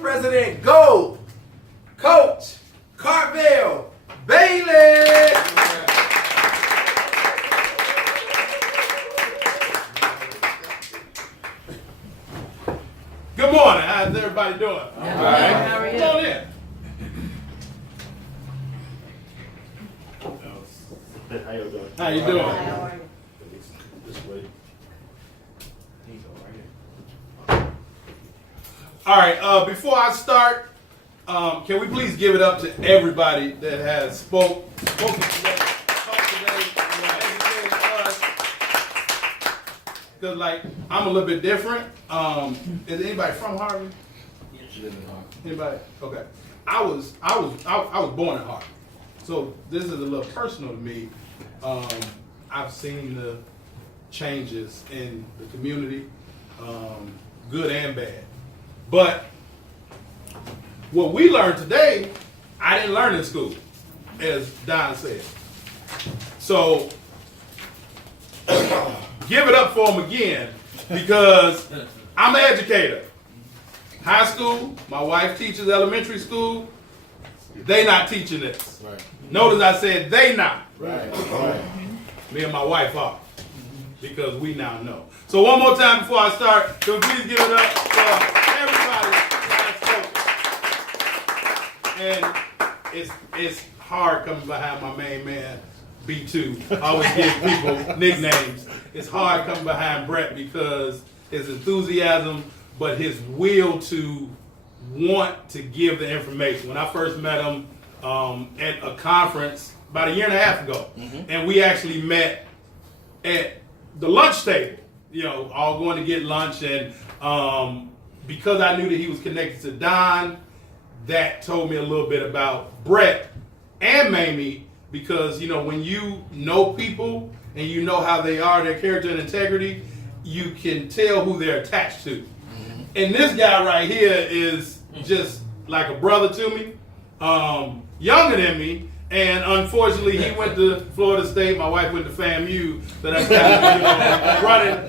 President Gold, Coach Carvel Bailey. Good morning. How's everybody doing? All right. How are you? Come on in. How you doing? How you doing? How are you? This way. All right. Before I start, can we please give it up to everybody that has spoken today, talked today, educated us? Because like I'm a little bit different. Is anybody from Harvey? Anybody? Okay. I was born in Harvey, so this is a little personal to me. I've seen the changes in the community, good and bad. But what we learned today, I didn't learn in school, as Don said. So give it up for him again, because I'm an educator. High school, my wife teaches elementary school. They not teaching this. Right. Notice I said they not. Right. Me and my wife are, because we now know. So one more time before I start, can we please give it up for everybody that spoke. And it's hard coming behind my main man, B2. I always give people nicknames. It's hard coming behind Brett because his enthusiasm, but his will to want to give the information. When I first met him at a conference about a year and a half ago, and we actually met at the lunch table, you know, all going to get lunch, and because I knew that he was connected to Don, that told me a little bit about Brett and Mamie, because, you know, when you know people and you know how they are, their character and integrity, you can tell who they're attached to. And this guy right here is just like a brother to me, younger than me, and unfortunately he went to Florida State, my wife went to FAMU, so that's kind of, you know,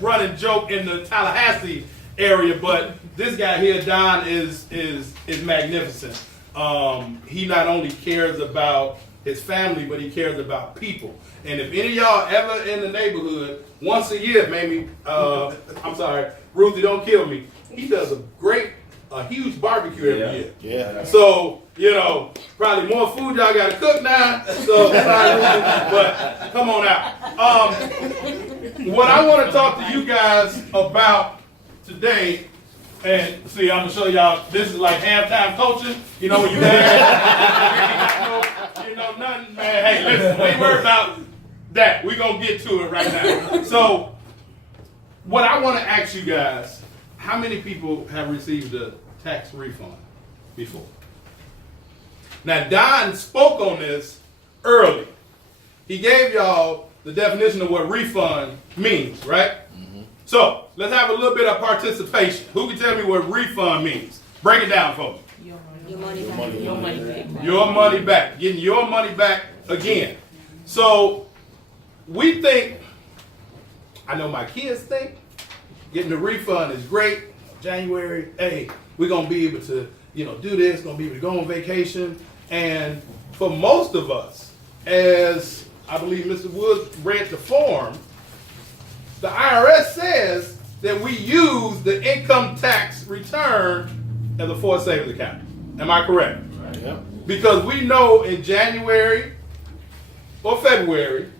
running joke in the Tallahassee area. But this guy here, Don, is magnificent. He not only cares about his family, but he cares about people. And if any of y'all ever in the neighborhood, once a year, maybe, I'm sorry, Ruthie, don't kill me. He does a huge barbecue every year. Yeah. So, you know, probably more food y'all got to cook now. So, sorry, Ruthie, but come on out. What I want to talk to you guys about today, and see, I'm gonna show y'all. This is like halftime coaching. You know, when you have, you know, nothing, man. Hey, listen, we ain't worried about that. We're gonna get to it right now. So, what I want to ask you guys: how many people have received a tax refund before? Now, Don spoke on this early. He gave y'all the definition of what refund means, right? So, let's have a little bit of participation. Who can tell me what refund means? Break it down for me. Your money back. Your money back. Your money back. Getting your money back again. So, we think, I know my kids think, getting the refund is great. January, hey, we're going to be able to, you know, do this, going to be able to go on vacation. And for most of us, as I believe Mr. Woods read the form, the IRS says that we use the income tax return as a forced savings account. Am I correct? Right. Yeah. Because we know in January or February,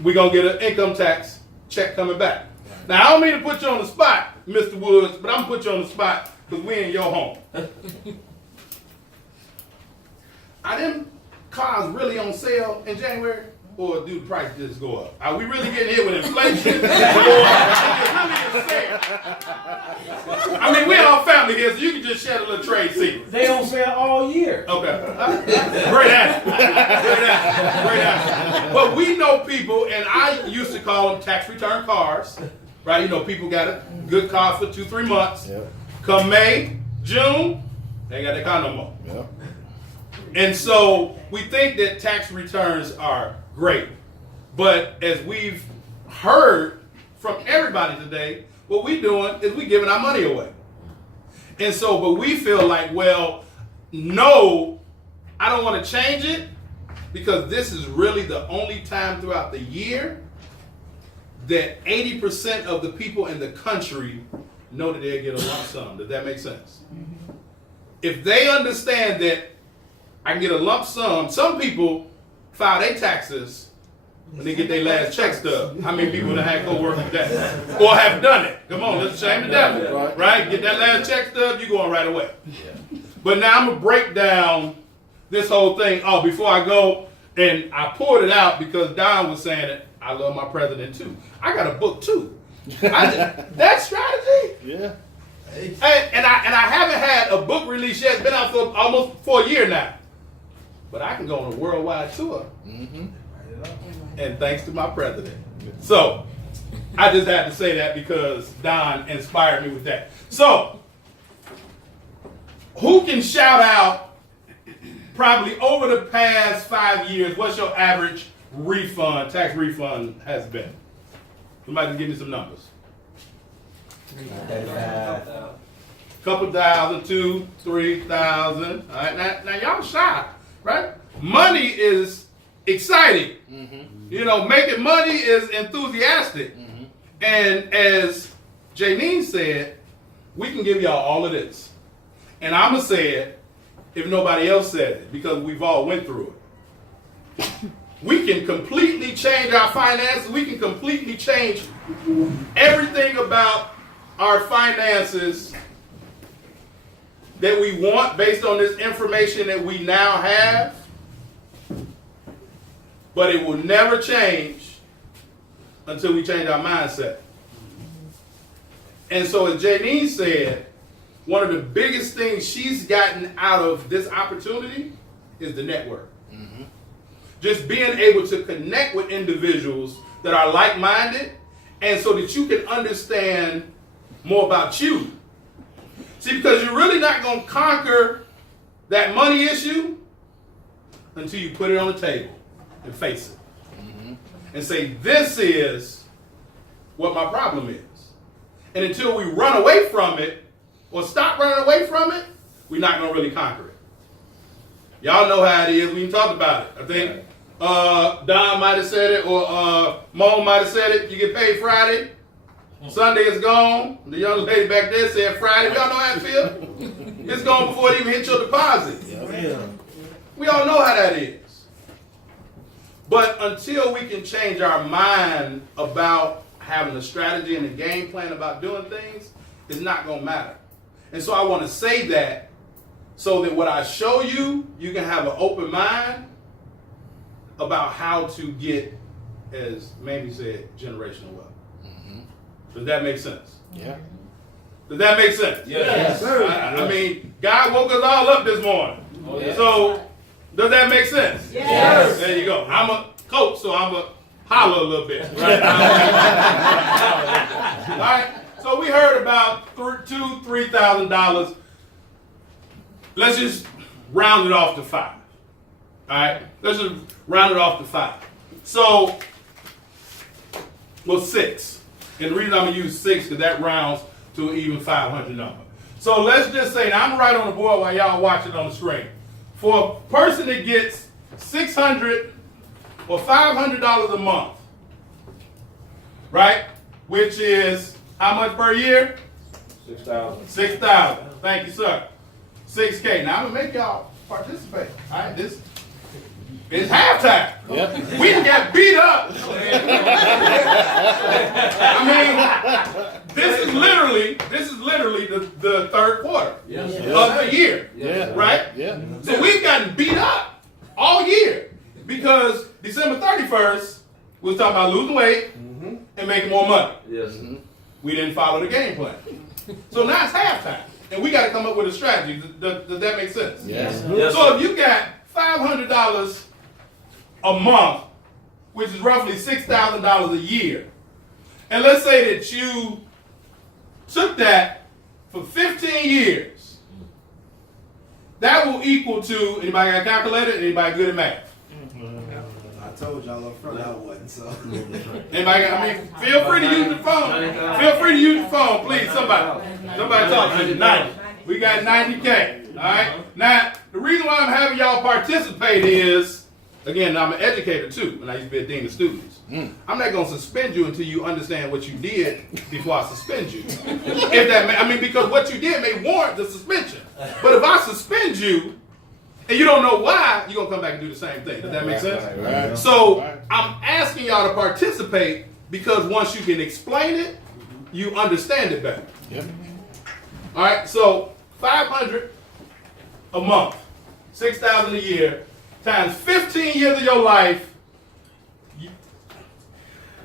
we're going to get an income tax check coming back. Now, I don't mean to put you on the spot, Mr. Woods, but I'm going to put you on the spot because we're in your home. Are them cars really on sale in January? Or do the prices just go up? Are we really getting hit with inflation? Or is it really a sale? I mean, we're all family here, so you can just share a little trade secret. They on sale all year. Okay. Great answer. Great answer. But we know people, and I used to call them tax return cars, right? You know, people got a good car for 2-3 months. Yep. Come May, June, they ain't got their car no more. Yep. And so we think that tax returns are great. But as we've heard from everybody today, what we're doing is we're giving our money away. And so, but we feel like, well, no, I don't want to change it because this is really the only time throughout the year that 80% of the people in the country know that they'll get a lump sum. Does that make sense? If they understand that I can get a lump sum, some people file their taxes when they get their last check stub. How many people have had co-work with that? Or have done it? Come on, let's shame the devil. Right? Get that last check stub, you going right away. But now I'm going to break down this whole thing. Oh, before I go, and I pulled it out because Don was saying it. I love my president too. I got a book too. That strategy? Yeah. And I haven't had a book release yet. It's been out for almost 4 years now. But I can go on a worldwide tour. Mm-hmm. And thanks to my president. So, I just had to say that because Don inspired me with that. So, who can shout out probably over the past 5 years, what's your average refund, tax refund has been? Somebody can give me some numbers. Couple thousand, 2,000, 3,000. All right, now y'all shy, right? Money is exciting. Mm-hmm. You know, making money is enthusiastic. Mm-hmm. And as Janine said, we can give y'all all of this. And I'm going to say it if nobody else said it, because we've all went through it. We can completely change our finances. We can completely change everything about our finances that we want based on this information that we now have. But it will never change until we change our mindset. And so as Janine said, one of the biggest things she's gotten out of this opportunity is the network. Mm-hmm. Just being able to connect with individuals that are like-minded, and so that you can understand more about you. See, because you're really not going to conquer that money issue until you put it on the table and face it. Mm-hmm. And say, this is what my problem is. And until we run away from it, or stop running away from it, we're not going to really conquer it. Y'all know how it is. We can talk about it. I think Don might have said it, or Mo might have said it. You get paid Friday. Sunday is gone. The young lady back there said Friday. Y'all know how it feels? It's gone before it even hit your deposit. Yeah. We all know how that is. But until we can change our mind about having a strategy and a game plan about doing things, it's not going to matter. And so I want to say that so that what I show you, you can have an open mind about how to get, as Mamie said, generational wealth. Mm-hmm. Does that make sense? Yeah. Does that make sense? Yes. I mean, God woke us all up this morning. Oh, yes. So, does that make sense? Yes. There you go. I'm a coach, so I'm a holler a little bit. Right? All right. So we heard about $2,000, $3,000. Let's just round it off to 5. All right. Let's just round it off to 5. So, well, 6. And the reason I'm gonna use 6 because that rounds to an even 500 number. So let's just say, now I'm gonna write on the board while y'all watch it on the screen. For a person that gets $600 or $500 a month, right? Which is how much per year? 6,000. 6,000. Thank you, sir. 6K. Now I'm gonna make y'all participate. All right, this it's halftime. Yep. We got beat up. I mean, this is literally the third quarter of the year. Yeah. Right? Yeah. So we've gotten beat up all year because December 31st, we was talking about losing weight and making more money. Yes. Mm-hmm. We didn't follow the game plan. So now it's halftime. And we got to come up with a strategy. Does that make sense? Yes. Yes. So if you got $500 a month, which is roughly $6,000 a year, and let's say that you took that for 15 years, that will equal to, anybody got a calculator? Anybody good at math? I told y'all up front I wasn't, so. Anybody got, I mean, feel free to use the phone. Feel free to use the phone, please. Somebody talk to me. 90. We got 90K. All right. Now, the reason why I'm having y'all participate is, again, I'm an educator too, and I used to be a dean of students. I'm not going to suspend you until you understand what you did before I suspend you. Because what you did may warrant the suspension. But if I suspend you and you don't know why, you're going to come back and do the same thing. Does that make sense? Right. So I'm asking y'all to participate because once you can explain it, you understand it better. Yep. All right, so $500 a month, $6,000 a year, times 15 years of your life,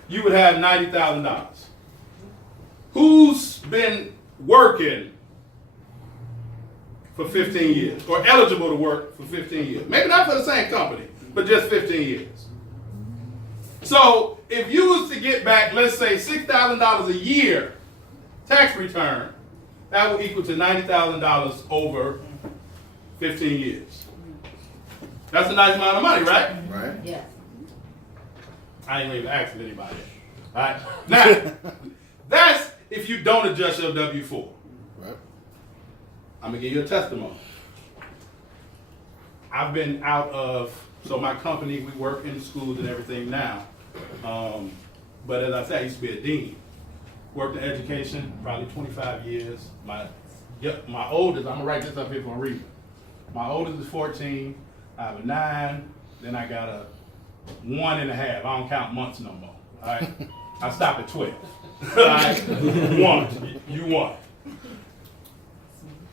you would have $90,000. Who's been working for 15 years or eligible to work for 15 years? Maybe not for the same company, but just 15 years. So if you was to get back, let's say $6,000 a year tax return, that would equal to $90,000 over 15 years. That's a nice amount of money, right? Right. Yes. I ain't even asking anybody. All right. Now, that's if you don't adjust your W-4. Right. I'm going to give you a testimony. I've been out of, so my company, we work in schools and everything now. But as I said, I used to be a dean. Worked in education, probably 25 years. My oldest, I'm going to write this up here for a reason. My oldest is 14. I have a 9. Then I got a 1.5. I don't count months no more. All right? I stop at 12. All right? 1. You won.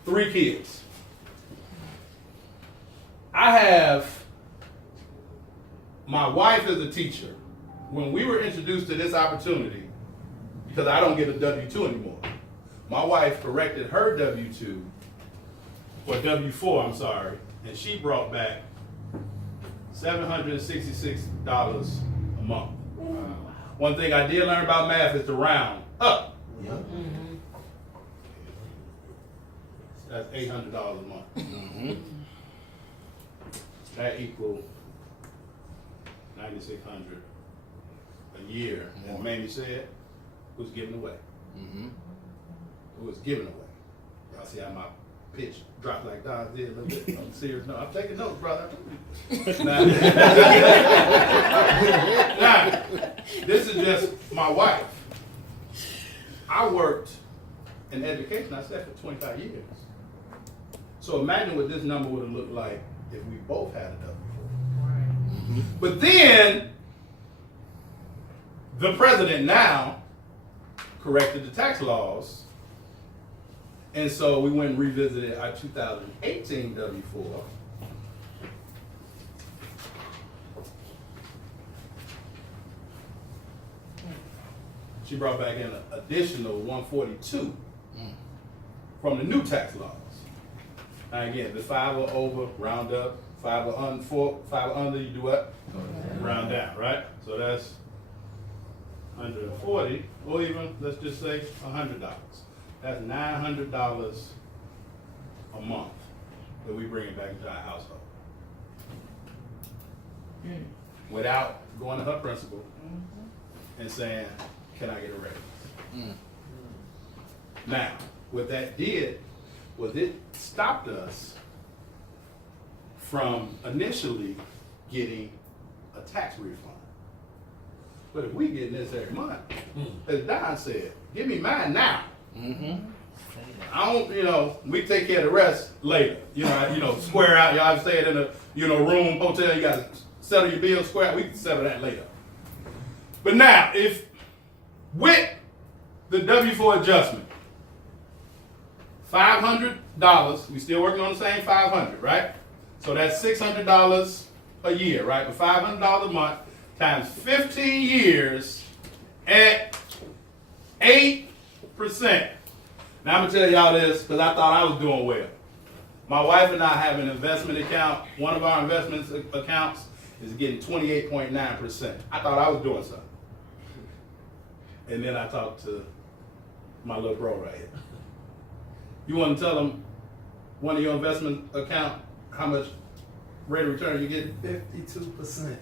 3 kids. I have, my wife is a teacher. When we were introduced to this opportunity, because I don't get a W-2 anymore, my wife corrected her W-2, or W-4, I'm sorry, and she brought back $766 a month. One thing I did learn about math is to round up. Yep. Mm-hmm. That's $800 a month. That equals $9,600 a year. And Mamie said, was given away. It was given away. Y'all see how my pitch dropped like Don's did a little bit? I'm serious. No, I'm taking notes, brother. Now, this is just my wife. I worked in education, I said, for 25 years. So imagine what this number would have looked like if we both had a W-4. But then, the president now corrected the tax laws, and so we went and revisited our 2018 W-4. She brought back in an additional 142 from the new tax laws. Now again, the 5 or over, round up. 5 or under, 5 or under, you do what? Round down, right? So that's 140, or even, let's just say, $100. That's $900 a month that we bring it back into our household. Without going to her principal and saying, can I get a raise? Now, what that did was it stopped us from initially getting a tax refund. But if we get this every month, as Don said, give me mine now. I don't, we take care of the rest later. Square out. Y'all stay in a, room, hotel. You got to settle your bills, square out. We can settle that later. But now, if with the W-4 adjustment, $500, we still working on the same 500, right? So that's $600 a year, right? But $500 a month times 15 years at 8%. Now I'm gonna tell y'all this because I thought I was doing well. My wife and I have an investment account. One of our investment accounts is getting 28.9%. I thought I was doing something. And then I talked to my little bro right here. You want to tell them one of your investment account how much rate of return you get? 52%.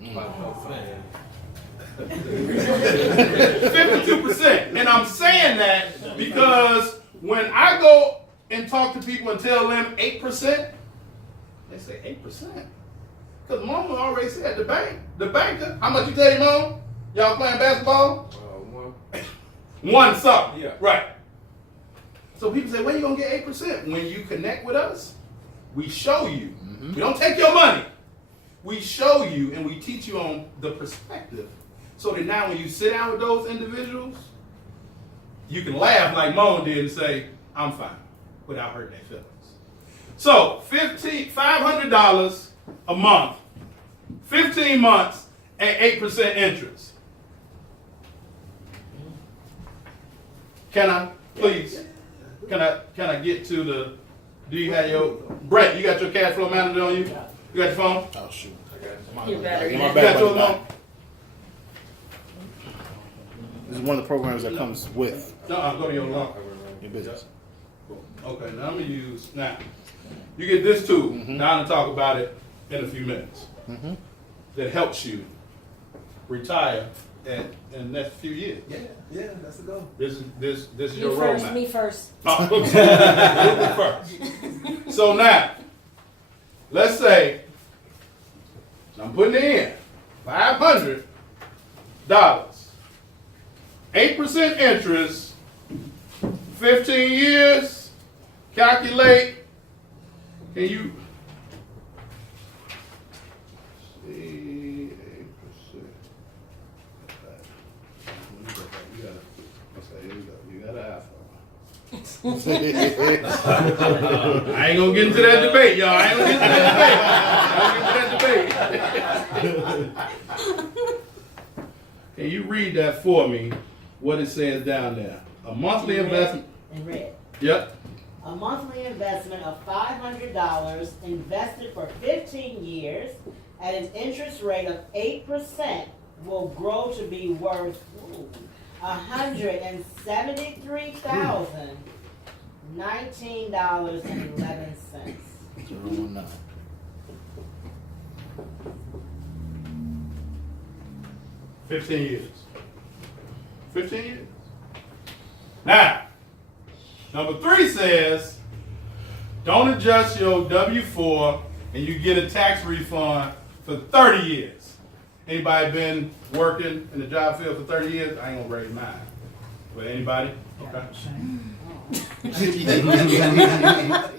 52%. And I'm saying that because when I go and talk to people and tell them 8%? They say 8%. Because mama already said the banker, how much you tell your mom? Y'all playing basketball? One something. Yeah. Right. So people say, when you gonna get 8%? When you connect with us, we show you. We don't take your money. We show you and we teach you on the perspective. So that now when you sit down with those individuals, you can laugh like Moan did and say, I'm fine, without hurting their feelings. So $500 a month, 15 months at 8% interest. Can I, please, can I get to the, do you have your, Brett, you got your cash flow manager on you? You got your phone? Oh shoot. You better. My You bad, got your buddy. phone? This is one of the programs that comes with No, I'll go to your loan. your business. Okay, now I'm gonna use, now, you get this tool, now I'm gonna talk about it in a few minutes. That helps you retire in the next few years. Yeah, that's the goal. This is your You first, roadmap. me first. First. So now, let's say I'm putting it in $500, 8% interest, 15 years. Calculate. Can you see 8%? You got an iPhone. I ain't gonna get into that debate, y'all. I ain't gonna get into that debate. Can you read that for me? What it says down there? A monthly investment. In red. Yep. A monthly investment of $500 invested for 15 years at an interest rate of 8% will grow to be worth $173,019.11. 019. 15 years. 15 years. Now, number 3 says, don't adjust your W-4 and you get a tax refund for 30 years. Anybody been working in the job field for 30 years? I ain't gonna raise mine. But anybody? Okay.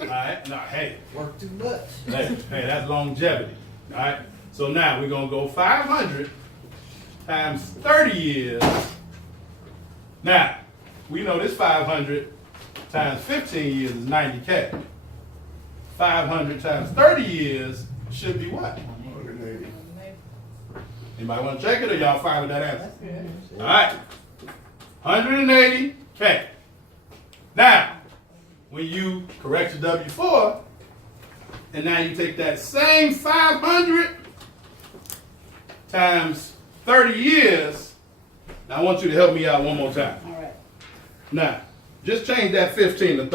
All right. No, hey. Work too much. Hey, that's longevity. All right. So now we're gonna go 500 times 30 years. Now, we know this 500 times 15 years is 90K. 500 times 30 years should be what? Anybody want to check it or y'all fine with that answer? All right. 180K. Now, when you correct your W-4, and now you take that same 500 times 30 years, now I want you to help me out one more time. All right. Now, just change that 15 to 30.